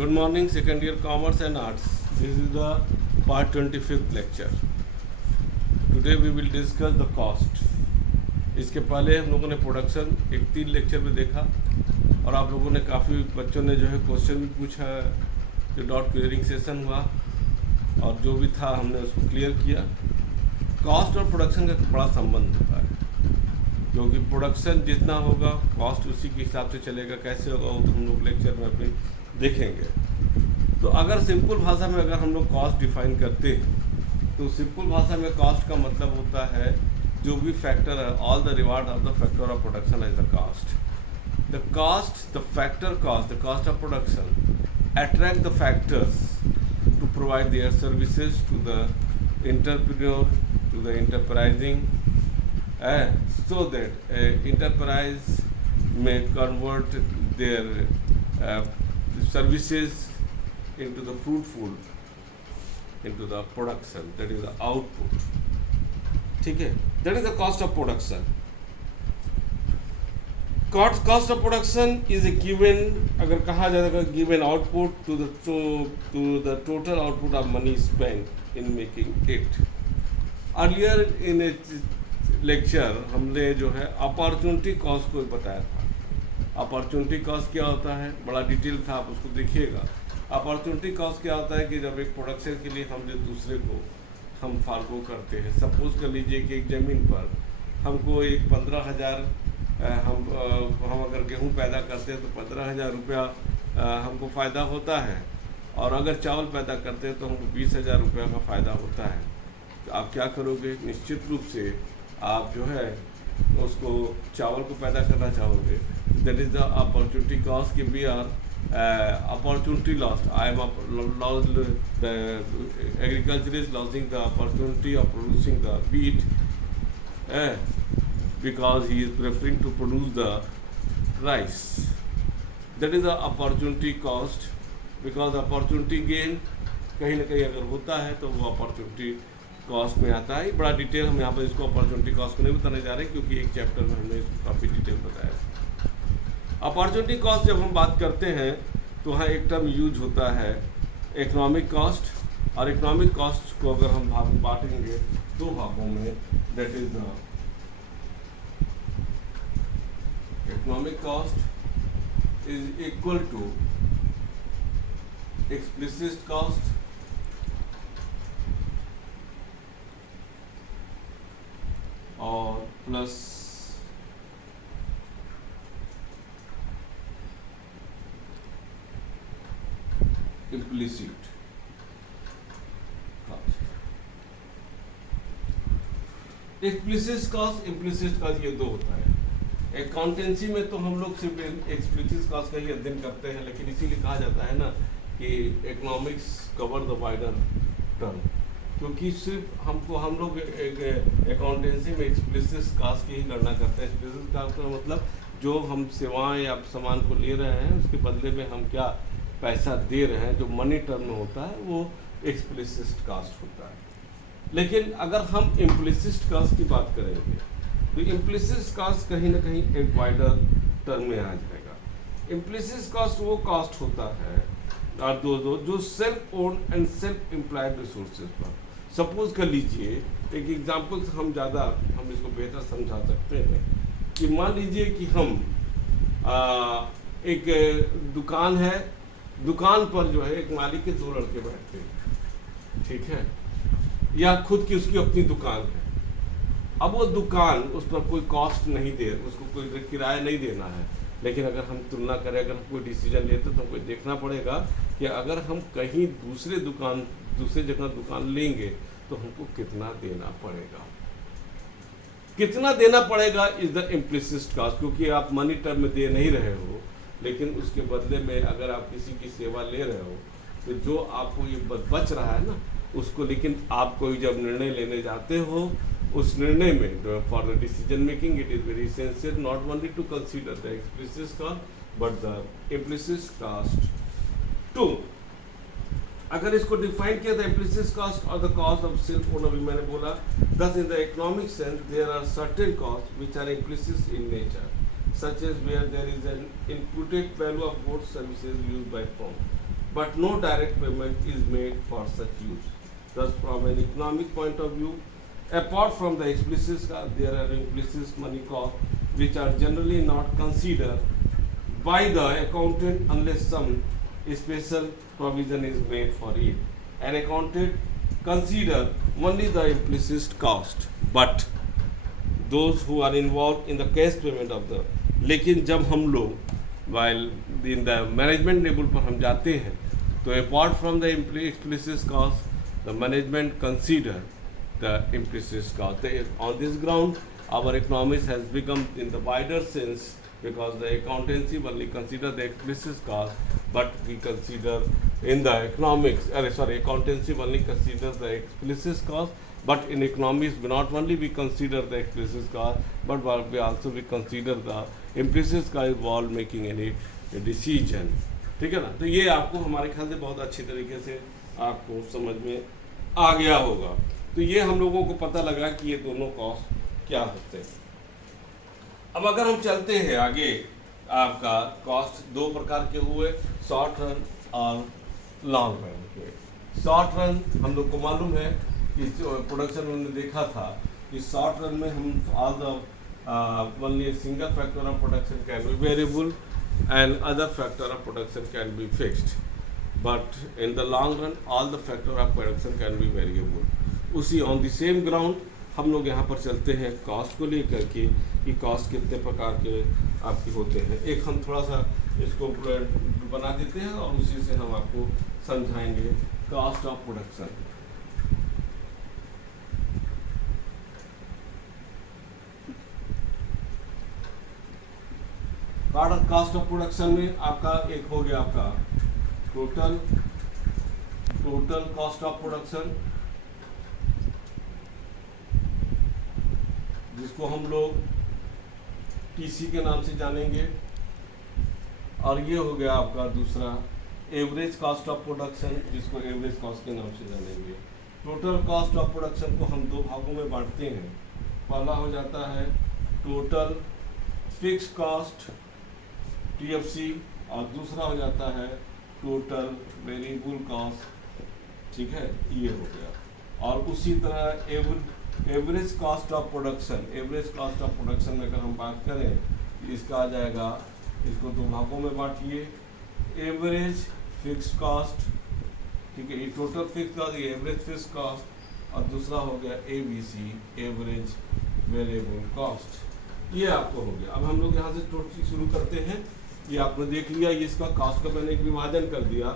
Good morning, second year Commerce and Arts. This is the part 25th lecture. Today we will discuss the cost. इसके पहले हम लोगों ने production एक 3 lecture में देखा और आप लोगों ने काफ़ी बच्चों ने जो है क्वेश्चन भी पूछा, जो डॉट क्लियरिंग सेशन हुआ और जो भी था हमने उसको क्लियर किया। कॉस्ट और प्रोडक्शन का बड़ा संबंध होता है, क्योंकि प्रोडक्शन जितना होगा कॉस्ट उसी के हिसाब से चलेगा। कैसे होगा वो तो हम लोग लेक्चर में अपने देखेंगे। तो अगर सिंपल भाषा में अगर हम लोग कॉस्ट डिफाइन करते हैं तो सिंपल भाषा में कॉस्ट का मतलब होता है जो भी फैक्टर है, all the reward of the factor of production is the cost. The cost, the factor cost, the cost of production attract the factors to provide their services to the entrepreneur, to the enterprising, so that enterprise may convert their services into the fruitful, into the production, that is the output. ठीक है, that is the cost of production. Cost of production is a given, अगर कहा जाएगा given output to the total output of money spent in making it. Earlier in a lecture हमने जो है opportunity cost को बताया था। अपॉर्चुनिटी कॉस्ट क्या होता है, बड़ा डिटेल था, आप उसको देखिएगा। अपॉर्चुनिटी कॉस्ट क्या होता है कि जब एक प्रोडक्शन के लिए हम जो दूसरे को हम फार्गो करते हैं, सपोज कर लीजिए कि एक ज़मीन पर हमको एक 15,000 हम अगर गेहूँ पैदा करते हैं तो 15,000 रुपया हमको फ़ायदा होता है, और अगर चावल पैदा करते हैं तो हमको 20,000 रुपया का फ़ायदा होता है। तो आप क्या करोगे, निश्चित रूप से आप जो है उसको चावल को पैदा करना चाहोगे। That is the opportunity cost कि we are opportunity lost. I am lost. The agriculture is losing the opportunity of producing the wheat because he is preferring to produce the rice. That is the opportunity cost. Because opportunity gain कहीं ना कहीं अगर होता है तो वो opportunity cost में आता है। बड़ा डिटेल हम यहाँ पर इसको अपॉर्चुनिटी कॉस्ट को नहीं बताने जा रहे क्योंकि एक चैप्टर में हमने इसको काफ़ी डिटेल बताया। अपॉर्चुनिटी कॉस्ट जब हम बात करते हैं तो वहाँ एक टर्म यूज होता है इकोनॉमिक कॉस्ट, और इकोनॉमिक कॉस्ट को अगर हम भाग बांटेंगे 2 भागों में, that is the economic cost is equal to explicit cost और plus implicit cost. Explicit cost, implicit cost ये 2 होता है। अकाउंटेंसी में तो हम लोग सिर्फ एक्सप्लिसिट कॉस्ट का ही अध्ययन करते हैं, लेकिन इसीलिए कहा जाता है ना कि economics cover the wider term, क्योंकि सिर्फ हम लोग अकाउंटेंसी में एक्सप्लिसिट कॉस्ट की ही गणना करते हैं। एक्सप्लिसिट कॉस्ट का मतलब जो हम सेवाएं या सामान को ले रहे हैं उसके बदले में हम क्या पैसा दे रहे हैं, जो मनी टर्म में होता है वो एक्सप्लिसिट कॉस्ट होता है। लेकिन अगर हम इम्प्लिसिट कॉस्ट की बात करेंगे तो इम्प्लिसिट कॉस्ट कहीं ना कहीं एक वाइडर टर्म में आ जाएगा। इम्प्लिसिट कॉस्ट वो कॉस्ट होता है और जो self own and self employed resources पर। सपोज कर लीजिए, एक एग्जांपल से हम इसको बेहतर समझा सकते हैं कि मान लीजिए कि हम एक दुकान है, दुकान पर जो है एक मालिक के 2 लड़के बैठते हैं, ठीक है, या खुद की उसकी अपनी दुकान है। अब वो दुकान, उस पर कोई कॉस्ट नहीं दे, उसको कोई किराया नहीं देना है, लेकिन अगर हम तुलना करें, अगर हम कोई डिसीजन लेते तो हमको देखना पड़ेगा कि अगर हम कहीं दूसरे जगह दुकान लेंगे तो हमको कितना देना पड़ेगा। कितना देना पड़ेगा इज द इम्प्लिसिट कॉस्ट, क्योंकि आप मनी टर्म में दे नहीं रहे हो, लेकिन उसके बदले में अगर आप किसी की सेवा ले रहे हो तो जो आपको ये बच रहा है ना उसको, लेकिन आप कोई जब निर्णय लेने जाते हो उस निर्णय में for the decision making it is very essential not only to consider the explicit cost but the implicit cost too. अगर इसको डिफाइन किया द इम्प्लिसिट कॉस्ट और the cost of self own, अभी मैंने बोला, thus in the economic sense there are certain cost which are implicit in nature, such as where there is an imputed value of goods services used by firm. but no direct payment is made for such use. Thus, from an economic point of view, apart from the explicit cost, there are implicit money costs which are generally not considered by the accountant unless some special provision is made for it. An accountant consider only the implicit cost, but those who are involved in the cash payment of the, लेकिन जब हम लोग while in the management level पर हम जाते हैं तो apart from the implicit cost, the management consider the implicit cost. On this ground, our economics has become in the wider sense because the accountancy only consider the explicit cost, but we consider in the economics, accountancy only considers the explicit cost, but in economics not only we consider the explicit cost, but we also we consider the implicit cost while making any decision. ठीक है ना? तो ये आपको हमारे ख्याल से बहुत अच्छी तरीके से आपको समझ में आ गया होगा. तो ये हम लोगों को पता लगा कि ये दोनों कॉस्ट क्या होते हैं. अब अगर हम चलते हैं आगे, आपका कॉस्ट दो प्रकार के हुए, शॉर्ट रन और लॉन्ग रन के. शॉर्ट रन हम लोग को मालूम है कि प्रोडक्शन में हमने देखा था कि शॉर्ट रन में हम all the only single factor of production can be variable and other factor of production can be fixed, but in the long run all the factor of production can be variable. उसी on the same ground हम लोग यहाँ पर चलते हैं cost को लेकर के कि कॉस्ट कितने प्रकार के आपके होते हैं. एक हम थोड़ा सा इसको बना देते हैं और उसी से हम आपको समझाएंगे cost of production. Cost of production में आपका एक हो गया आपका टोटल कॉस्ट ऑफ प्रोडक्शन, जिसको हम लोग टीसी के नाम से जानेंगे, और ये हो गया आपका दूसरा एवरेज कॉस्ट ऑफ प्रोडक्शन, जिसको एवरेज कॉस्ट के नाम से जानेंगे. टोटल कॉस्ट ऑफ प्रोडक्शन को हम दो भागों में बांटते हैं. पहला हो जाता है टोटल फिक्स्ड कॉस्ट TFC और दूसरा हो जाता है टोटल वेरिएबल कॉस्ट. ठीक है, ये हो गया. और उसी तरह average cost of production, average cost of production में अगर हम बात करें इसका आ जाएगा, इसको दो भागों में बांटिए, एवरेज फिक्स्ड कॉस्ट. ठीक है, ये टोटल फिक्स्ड कॉस्ट, ये एवरेज फिक्स्ड कॉस्ट, और दूसरा हो गया ABC एवरेज वेरिएबल कॉस्ट. ये आपको हो गया. अब हम लोग यहाँ से टोटल शुरू करते हैं. ये आपने देख लिया, ये इसका कॉस्ट का मैंने एक विभाजन कर दिया.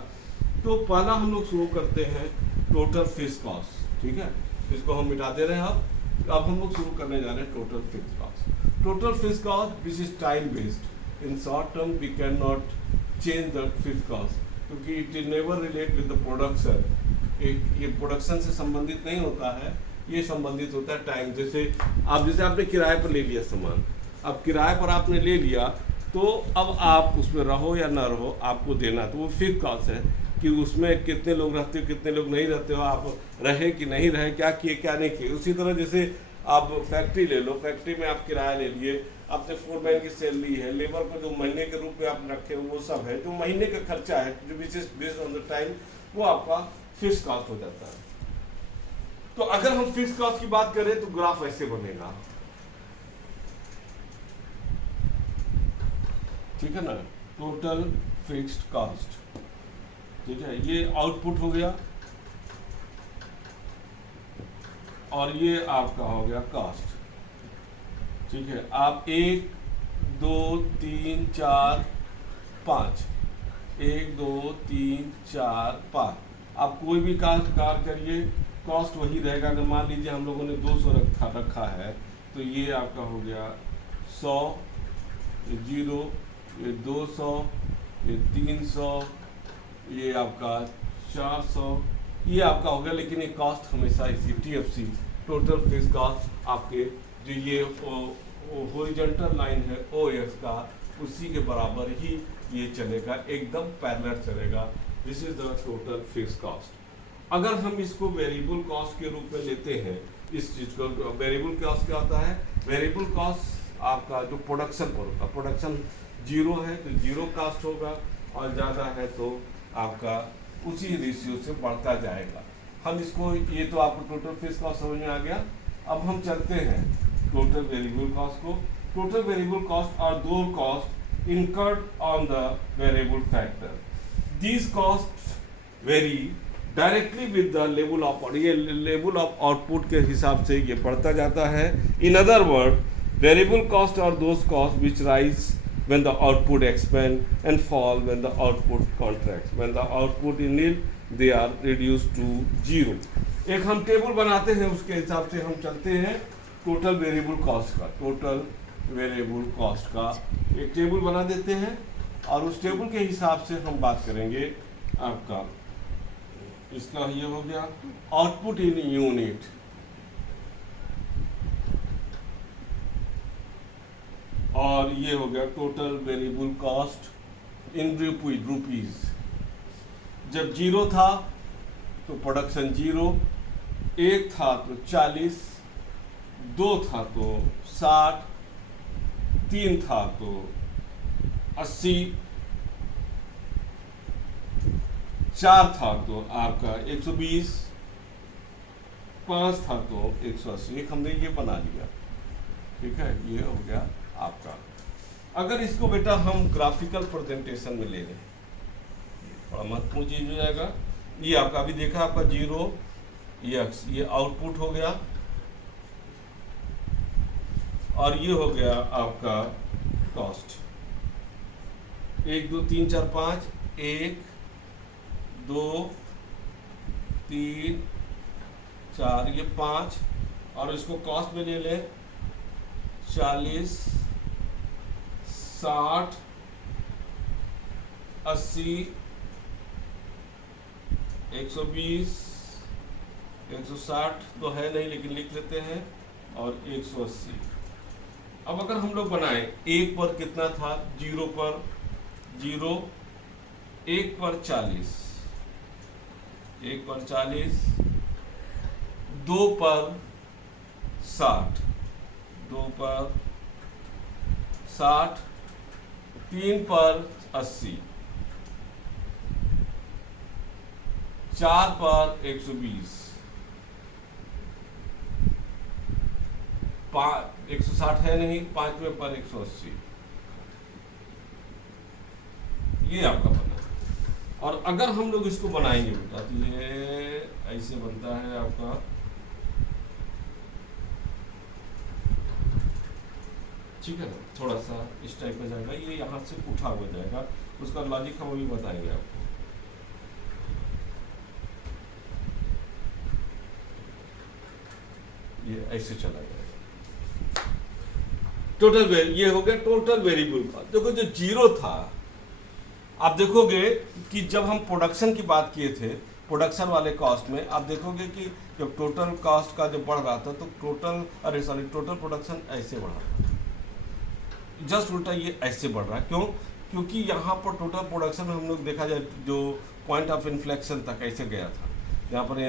तो पहला हम लोग शुरू करते हैं टोटल फिक्स्ड कॉस्ट. ठीक है, इसको हम मिटा दे रहे हैं. अब हम लोग शुरू करने जा रहे हैं total fixed cost. Total fixed cost which is time based. In short term we can not change the fixed cost, क्योंकि it is never relate with the production. ये प्रोडक्शन से संबंधित नहीं होता है, ये संबंधित होता है टाइम. जैसे आपने किराए पर ले लिया सामान, अब किराए पर आपने ले लिया तो अब आप उसमें रहो या ना रहो आपको देना, तो वो फिक्स्ड कॉस्ट है कि उसमें कितने लोग रहते हो, कितने लोग नहीं रहते हो, आप रहे कि नहीं रहे, क्या किए क्या नहीं किए. उसी तरह जैसे आप फैक्ट्री ले लो, फैक्ट्री में आप किराया ले लिए, आपने फोरमैन की सैलरी है, लेबर को जो महीने के रूप में आप रखे हो वो सब है, जो महीने का खर्चा है जो which is based on the time, वो आपका फिक्स्ड कॉस्ट हो जाता है. तो अगर हम फिक्स्ड कॉस्ट की बात करें तो ग्राफ ऐसे बनेगा. ठीक है ना, टोटल फिक्स्ड कॉस्ट. ठीक है, ये आउटपुट हो गया और ये आपका हो गया कॉस्ट. ठीक है, आप 1 2 3 4 5 1 2 3 4 5 आप कोई भी कार्य करिए, कॉस्ट वही रहेगा. अगर मान लीजिए हम लोगों ने 200 रखा है तो ये आपका हो गया 100, ये 0, ये 200, ये 300, ये आपका 400, ये आपका हो गया. लेकिन ये कॉस्ट हमेशा इसी TFC टोटल फिक्स्ड कॉस्ट आपके जो ये हॉरिजॉन्टल लाइन है OX का, उसी के बराबर ही ये चलेगा, एकदम पैरेलल चलेगा. This is the total fixed cost. अगर हम इसको वेरिएबल कॉस्ट के रूप में लेते हैं, इस चीज को वेरिएबल कॉस्ट क्या होता है? वेरिएबल कॉस्ट आपका जो प्रोडक्शन पर होगा, प्रोडक्शन 0 है तो 0 कॉस्ट होगा, और ज़्यादा है तो आपका उसी रेशियो से बढ़ता जाएगा। हम इसको, ये तो आपको टोटल फिक्स कॉस्ट समझ में आ गया। अब हम चलते हैं टोटल वेरिएबल कॉस्ट को। Total variable cost are those cost incurred on the variable factor. These cost very directly with the level of, ये लेवल ऑफ आउटपुट के हिसाब से ये बढ़ता जाता है। In other word, variable cost are those cost which rise when the output expand and fall when the output contracts. When the output is nil, they are reduced to zero. एक हम table बनाते हैं, उसके हिसाब से हम चलते हैं टोटल वेरिएबल कॉस्ट का। टोटल वेरिएबल कॉस्ट का एक टेबल बना देते हैं और उस टेबल के हिसाब से हम बात करेंगे आपका। इसका ये हो गया आउटपुट इन यूनिट, और ये हो गया total variable cost in rupees. जब 0 था तो प्रोडक्शन 0, 1 था तो 40, 2 था तो 60, 3 था तो 80, 4 था तो आपका 120, 5 था तो 180। एक हमने ये बना लिया, ठीक है, ये हो गया आपका। अगर इसको बेटा हम ग्राफिकल प्रेजेंटेशन में ले लें, थोड़ा महत्वपूर्ण चीज हो जाएगा। ये आपका अभी देखा आपका 0, ये आउटपुट हो गया, और ये हो गया आपका कॉस्ट। 1 2 3 4 5, 1 2 3 4, ये 5, और इसको कॉस्ट में ले लें 40, 60, 80, 120, 160 तो है नहीं लेकिन लिख लेते हैं, और 180। अब अगर हम लोग बनाएं, 1 पर कितना था, 0 पर 0, 1 पर 40, 1 पर 40, 2 पर 60, 2 पर 60, 3 पर 80, 4 पर 120, 160 है नहीं, 5वें पर 180। ये आपका बना। और अगर हम लोग इसको बनाएंगे बेटा तो ये ऐसे बनता है आपका, ठीक है ना, थोड़ा सा इस टाइप का जाएगा, ये यहाँ से उठा हुआ जाएगा। उसका लॉजिक हम अभी बताएंगे आपको। ये ऐसे चला जाएगा। टोटल ये हो गया टोटल वेरिएबल का। देखो जो 0 था, आप देखोगे कि जब हम प्रोडक्शन की बात किए थे, प्रोडक्शन वाले कॉस्ट में आप देखोगे कि जब टोटल कॉस्ट का जब बढ़ रहा था तो टोटल प्रोडक्शन ऐसे बढ़ रहा था, जस्ट उल्टा ये ऐसे बढ़ रहा है। क्यों? क्योंकि यहाँ पर टोटल प्रोडक्शन में हम लोग देखा जाए जो पॉइंट ऑफ इन्फ्लेक्शन तक ऐसे गया था, यहाँ पर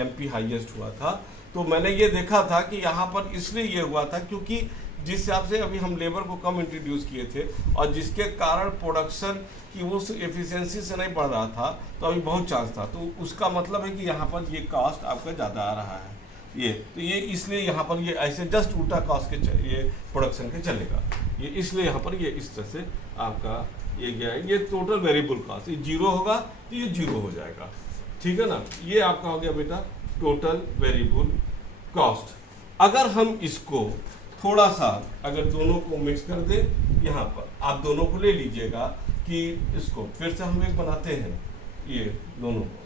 एमपी हाईएस्ट हुआ था। तो मैंने ये देखा था कि यहाँ पर इसलिए ये हुआ था क्योंकि जिस हिसाब से अभी हम लेबर को कम इंट्रोड्यूस किए थे और जिसके कारण प्रोडक्शन की उस एफिशिएंसी से नहीं बढ़ रहा था, तो अभी बहुत चांस था। तो उसका मतलब है कि यहाँ पर ये कॉस्ट आपका ज़्यादा आ रहा है। ये इसलिए यहाँ पर ये ऐसे जस्ट उल्टा कॉस्ट के ये प्रोडक्शन के चलेगा। ये इसलिए यहाँ पर ये इस तरह से आपका ये गया है। ये टोटल वेरिएबल कॉस्ट, ये 0 होगा तो ये 0 हो जाएगा, ठीक है ना। ये आपका हो गया बेटा टोटल वेरिएबल कॉस्ट। अगर हम इसको थोड़ा सा अगर दोनों को मिक्स कर दें, यहाँ पर आप दोनों को ले लीजिएगा कि इसको फिर से हम एक बनाते हैं ये दोनों को।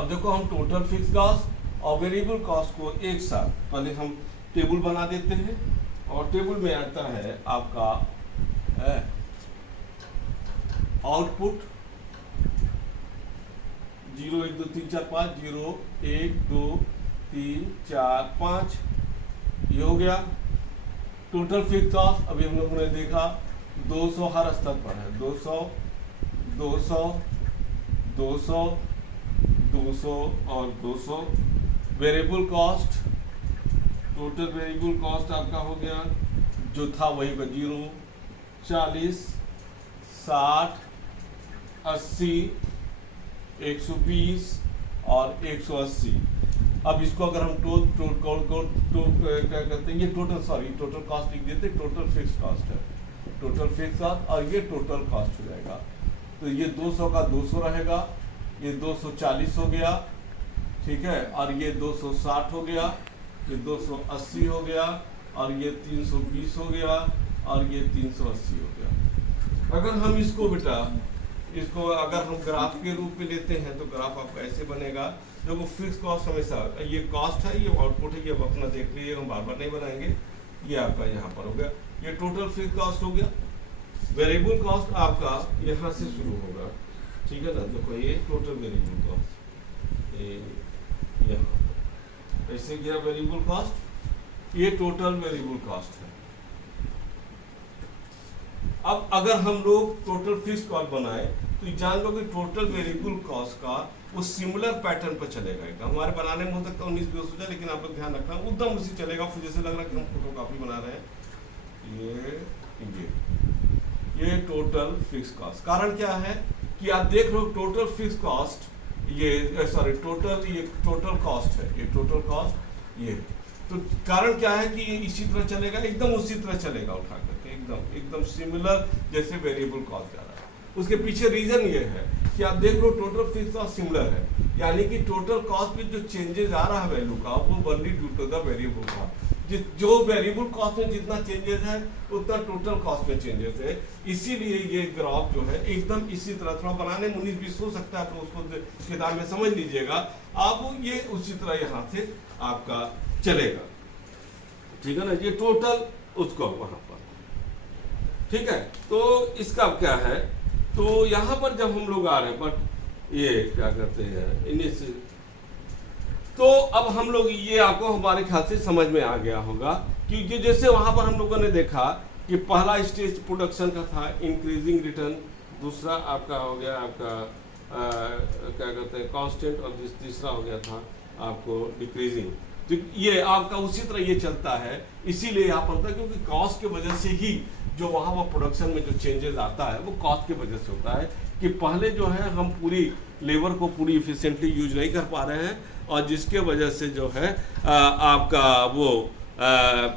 अब देखो हम टोटल फिक्स कॉस्ट और वेरिएबल कॉस्ट को एक साथ पहले हम टेबल बना देते हैं, और टेबल में आता है आपका आउटपुट 0 1 2 3 4 5, 0 1 2 3 4 5, ये हो गया टोटल फिक्स कॉस्ट। अभी हम लोगों ने देखा 200 हर स्तर पर है, 200 200 200 200 और 200। Variable cost, total variable cost आपका हो गया जो था वही का 0 40, 60, 80, 120 और 180। अब इसको अगर हम क्या कहते हैं, ये टोटल कॉस्ट लिख देते, टोटल फिक्स कॉस्ट है, टोटल फिक्स कॉस्ट, और ये टोटल कॉस्ट हो जाएगा। तो ये 200 का 200 रहेगा, ये 240 हो गया, ठीक है, और ये 260 हो गया, ये 280 हो गया, और ये 320 हो गया, और ये 380 हो गया। अगर हम इसको बेटा इसको अगर हम ग्राफ के रूप में लेते हैं तो ग्राफ आपका ऐसे बनेगा। देखो फिक्स कॉस्ट हमेशा, ये कॉस्ट है, ये आउटपुट है, ये अपना देख लीजिए, हम बार बार नहीं बनाएंगे। ये आपका यहाँ पर हो गया, ये टोटल फिक्स कॉस्ट हो गया। वेरिएबल कॉस्ट आपका यहाँ से शुरू होगा, ठीक है ना। देखो ये टोटल वेरिएबल कॉस्ट, ये यहाँ ऐसे गया वेरिएबल कॉस्ट, ये टोटल वेरिएबल कॉस्ट है। अब अगर हम लोग टोटल फिक्स कॉस्ट बनाए तो जान लो कि टोटल वेरिएबल कॉस्ट का वो सिमिलर पैटर्न पर चलेगा एकदम। हमारे बनाने में हो सकता है 19-20 हो जाए, लेकिन आप लोग ध्यान रखना एकदम उसी चलेगा। फिर जैसे लग रहा है कि हम फोटोकॉपी बना रहे हैं। ये टोटल फिक्स कॉस्ट, कारण क्या है कि आप देख रहे हो टोटल फिक्स कॉस्ट, ये टोटल कॉस्ट है, ये टोटल कॉस्ट ये। तो कारण क्या है कि ये इसी तरह चलेगा, एकदम उसी तरह चलेगा उठा करके, एकदम सिमिलर जैसे वेरिएबल कॉस्ट जा रहा है। उसके पीछे रीजन ये है कि आप देख लो टोटल फिक्स कॉस्ट सिमिलर है, यानी कि टोटल कॉस्ट में जो चेंजेस आ रहा है वैल्यू का, वो only due to the variable cost. जो वेरिएबल कॉस्ट में जितना चेंजेस है उतना टोटल कॉस्ट में चेंजेस है। इसीलिए ये ग्राफ जो है एकदम इसी तरह, थोड़ा बनाने में 19-20 हो सकता है, तो उसको किताब में समझ लीजिएगा आप। ये उसी तरह यहाँ से आपका चलेगा, ठीक है ना। ये टोटल उसको वहां पर, ठीक है। तो इसका क्या है, तो यहाँ पर जब हम लोग आ रहे हैं, बट ये क्या करते हैं इन्हीं से, तो अब हम लोग ये आपको हमारे ख्याल से समझ में आ गया होगा, क्योंकि जैसे वहां पर हम लोगों ने देखा कि पहला स्टेज प्रोडक्शन का था इंक्रीजिंग रिटर्न, दूसरा आपका हो गया आपका क्या कहते हैं कांस्टेंट, और तीसरा हो गया था आपको डिक्रीजिंग। तो ये आपका उसी तरह ये चलता है, इसीलिए यहाँ पर था, क्योंकि कॉस्ट की वजह से ही जो वहाँ पर प्रोडक्शन में जो चेंजेस आता है वो कॉस्ट की वजह से होता है कि पहले जो है हम पूरी लेबर को पूरी इफिशिएंटली यूज नहीं कर पा रहे हैं, और जिसके वजह से जो है आपका वो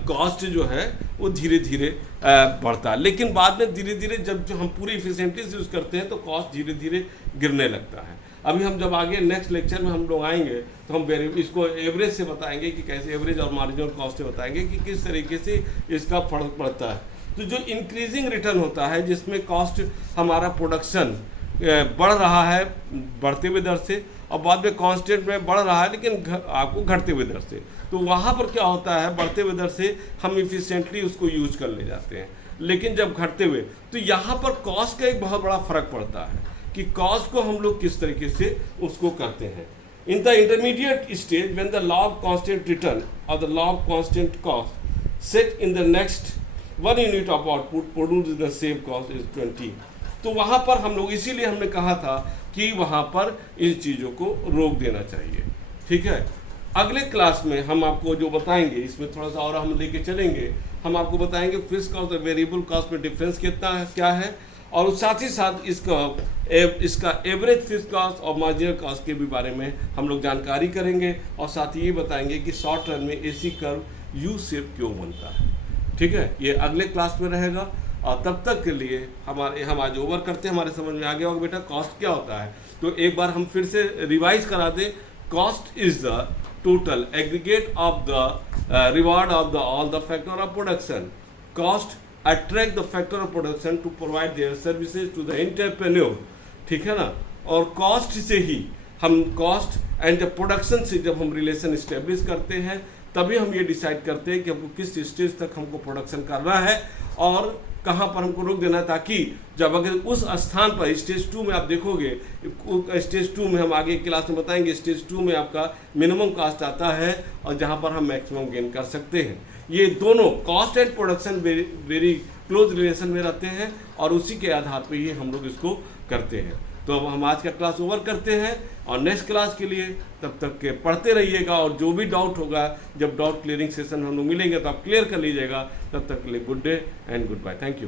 कॉस्ट जो है वो धीरे धीरे बढ़ता है। लेकिन बाद में धीरे धीरे जब जो हम पूरी इफिशिएंटली से यूज़ करते हैं तो कॉस्ट धीरे धीरे गिरने लगता है। अभी हम जब आगे नेक्स्ट लेक्चर में हम लोग आएंगे तो हम इसको एवरेज से बताएंगे कि कैसे एवरेज और मार्जिनल कॉस्ट से बताएंगे कि किस तरीके से इसका फर्क पड़ता है। तो जो इंक्रीजिंग रिटर्न होता है जिसमें कॉस्ट हमारा प्रोडक्शन बढ़ रहा है बढ़ते हुए दर से, और बाद में कांस्टेंट में बढ़ रहा है लेकिन आपको घटते हुए दर से, तो वहाँ पर क्या होता है बढ़ते हुए दर से हम इफिशिएंटली उसको यूज कर ले जाते हैं, लेकिन जब घटते हुए तो यहाँ पर कॉस्ट का एक बहुत बड़ा फर्क पड़ता है कि कॉस्ट को हम लोग किस तरीके से उसको करते हैं। In the intermediate stage when the law of constant return और the law of constant cost set in the next 1 unit of output produce the same cost is 20। तो वहाँ पर हम लोग इसीलिए हमने कहा था कि वहाँ पर इन चीज़ों को रोक देना चाहिए, ठीक है। अगले क्लास में हम आपको जो बताएंगे इसमें थोड़ा सा और हम लेके चलेंगे, हम आपको बताएंगे फिक्स कॉस्ट और वेरिएबल कॉस्ट में डिफरेंस कितना है क्या है, और साथ ही साथ इसका एवरेज फिक्स कॉस्ट और मार्जिनल कॉस्ट के भी बारे में हम लोग जानकारी करेंगे, और साथ ही ये बताएंगे कि शॉर्ट रन में एसी कर्व यू शेप क्यों बनता है, ठीक है। ये अगले क्लास में रहेगा, और तब तक के लिए हम आज ओवर करते हैं। हमारे समझ में आ गया होगा बेटा कॉस्ट क्या होता है, तो एक बार हम फिर से रिवाइज करा दें। Cost is the total aggregate of the reward of the all the factor of production. Cost attract the factor of production to provide their services to the entrepreneur, ठीक है ना। और कॉस्ट से ही हम कॉस्ट एंड प्रोडक्शन से जब हम relation establish करते हैं तभी हम ये डिसाइड करते हैं कि हमको किस स्टेज तक हमको प्रोडक्शन करना है और कहाँ पर हमको रोक देना है, ताकि जब अगर उस स्थान पर स्टेज 2 में आप देखोगे, स्टेज 2 में हम आगे क्लास में बताएंगे, स्टेज 2 में आपका मिनिमम कॉस्ट आता है और जहाँ पर हम मैक्सिमम गेन कर सकते हैं। ये दोनों cost and production very close relation में रहते हैं, और उसी के आधार पर ही हम लोग इसको करते हैं। तो अब हम आज का क्लास ओवर करते हैं, और नेक्स्ट क्लास के लिए तब तक के पढ़ते रहिएगा, और जो भी डाउट होगा जब डाउट क्लियरिंग सेशन हम लोग मिलेंगे तो आप क्लियर कर लीजिएगा। तब तक के लिए good day and goodbye, thank you.